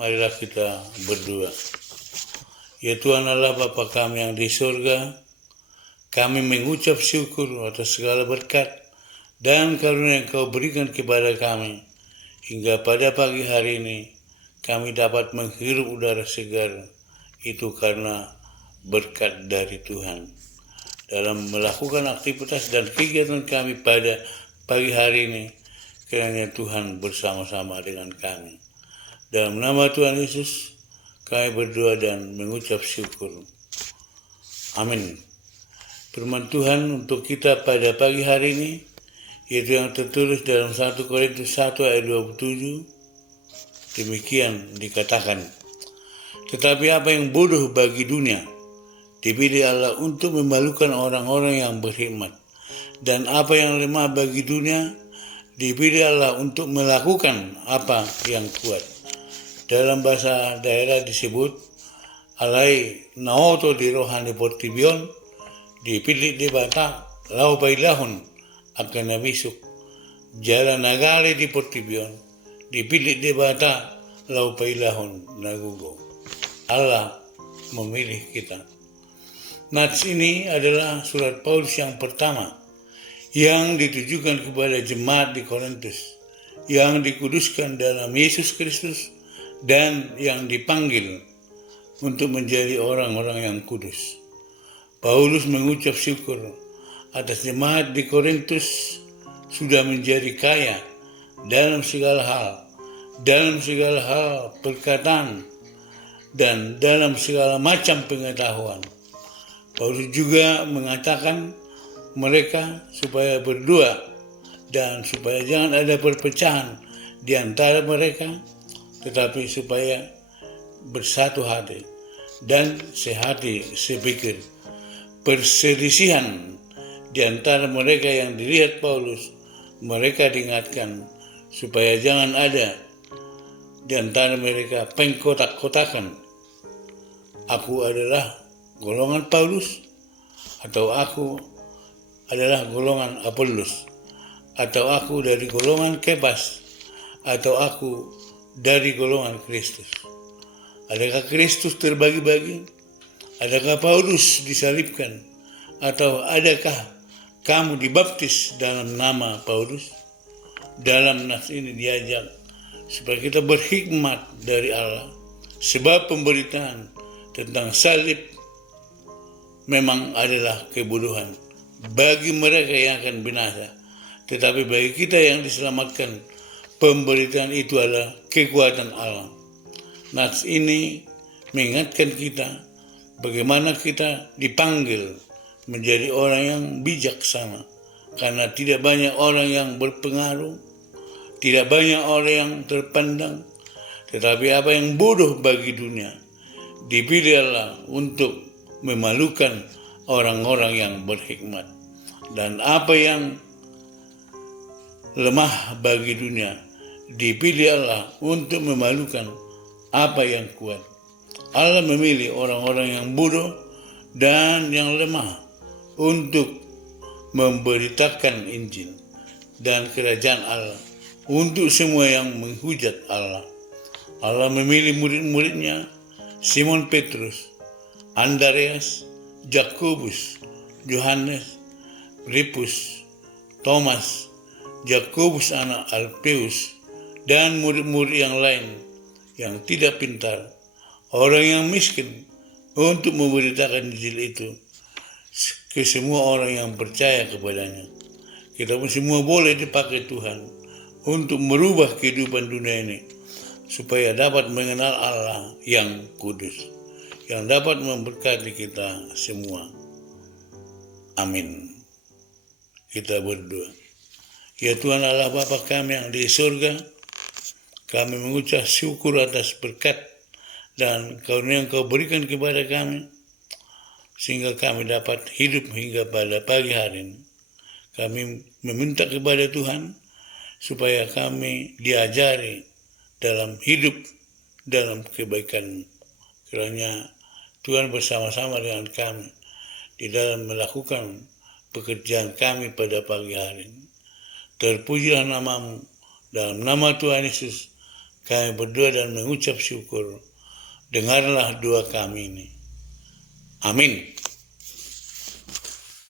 marilah kita berdoa. Ya Tuhan Allah Bapa kami yang di surga, kami mengucap syukur atas segala berkat dan karunia yang Kau berikan kepada kami. Hingga pada pagi hari ini, kami dapat menghirup udara segar. Itu karena berkat dari Tuhan. Dalam melakukan aktivitas dan kegiatan kami pada pagi hari ini, kiranya Tuhan bersama-sama dengan kami. Dalam nama Tuhan Yesus, kami berdoa dan mengucap syukur. Amin. Firman Tuhan untuk kita pada pagi hari ini, yaitu yang tertulis dalam 1 Korintus 1 ayat 27, demikian dikatakan, tetapi apa yang bodoh bagi dunia, dipilih Allah untuk memalukan orang-orang yang berhikmat. Dan apa yang lemah bagi dunia, dipilih Allah untuk melakukan apa yang kuat. Dalam bahasa daerah disebut, alai naoto di rohani portibion, dipilih di bata, lau bailahun, akan nabisuk. Jalan nagale di portibion, dipilih di bata, lau bailahun, nagugo. Allah memilih kita. Nats ini adalah surat Paulus yang pertama yang ditujukan kepada jemaat di Korintus yang dikuduskan dalam Yesus Kristus dan yang dipanggil untuk menjadi orang-orang yang kudus. Paulus mengucap syukur atas jemaat di Korintus sudah menjadi kaya dalam segala hal perkataan dan dalam segala macam pengetahuan. Paulus juga mengatakan mereka supaya berdoa dan supaya jangan ada perpecahan di antara mereka, tetapi supaya bersatu hati dan sehati sepikir. Perselisihan di antara mereka yang dilihat Paulus, mereka diingatkan supaya jangan ada di antara mereka pengkotak-kotakan. Aku adalah golongan Paulus, atau aku adalah golongan Apolos, atau aku dari golongan Kefas, atau aku dari golongan Kristus. Adakah Kristus terbagi-bagi? Adakah Paulus disalibkan? Atau adakah kamu dibaptis dalam nama Paulus? Dalam nas ini diajak supaya kita berhikmat dari Allah. Sebab pemberitaan tentang salib memang adalah kebodohan bagi mereka yang akan binasa. Tetapi bagi kita yang diselamatkan, pemberitaan itu adalah kekuatan Allah. Nats ini mengingatkan kita bagaimana kita dipanggil menjadi orang yang bijaksana. Karena tidak banyak orang yang berpengaruh, tidak banyak orang yang terpandang. Tetapi apa yang bodoh bagi dunia, dipilih Allah untuk memalukan orang-orang yang berhikmat. Dan apa yang lemah bagi dunia, dipilih Allah untuk memalukan apa yang kuat. Allah memilih orang-orang yang bodoh dan yang lemah untuk memberitakan Injil dan kerajaan Allah untuk semua yang menghujat Allah. Allah memilih murid-muridnya, Simon Petrus, Andreas, Yakobus, Yohanes, Filipus, Thomas, Yakobus anak Alpeus, dan murid-murid yang lain yang tidak pintar, orang yang miskin, untuk memberitakan Injil itu ke semua orang yang percaya kepadanya. Kita pun semua boleh dipakai Tuhan untuk merubah kehidupan dunia ini supaya dapat mengenal Allah yang kudus, yang dapat memberkati kita semua. Amin. Kita berdoa. Ya Tuhan Allah Bapa kami yang di surga, kami mengucap syukur atas berkat dan karunia yang Kau berikan kepada kami, sehingga kami dapat hidup hingga pada pagi hari ini. Kami meminta kepada Tuhan supaya kami diajari dalam hidup dalam kebaikan-Mu. Kiranya Tuhan bersama-sama dengan kami di dalam melakukan pekerjaan kami pada pagi hari ini. Terpujilah nama-Mu. Dalam nama Tuhan Yesus kami berdoa dan mengucap syukur. Dengarlah doa kami ini. Amin.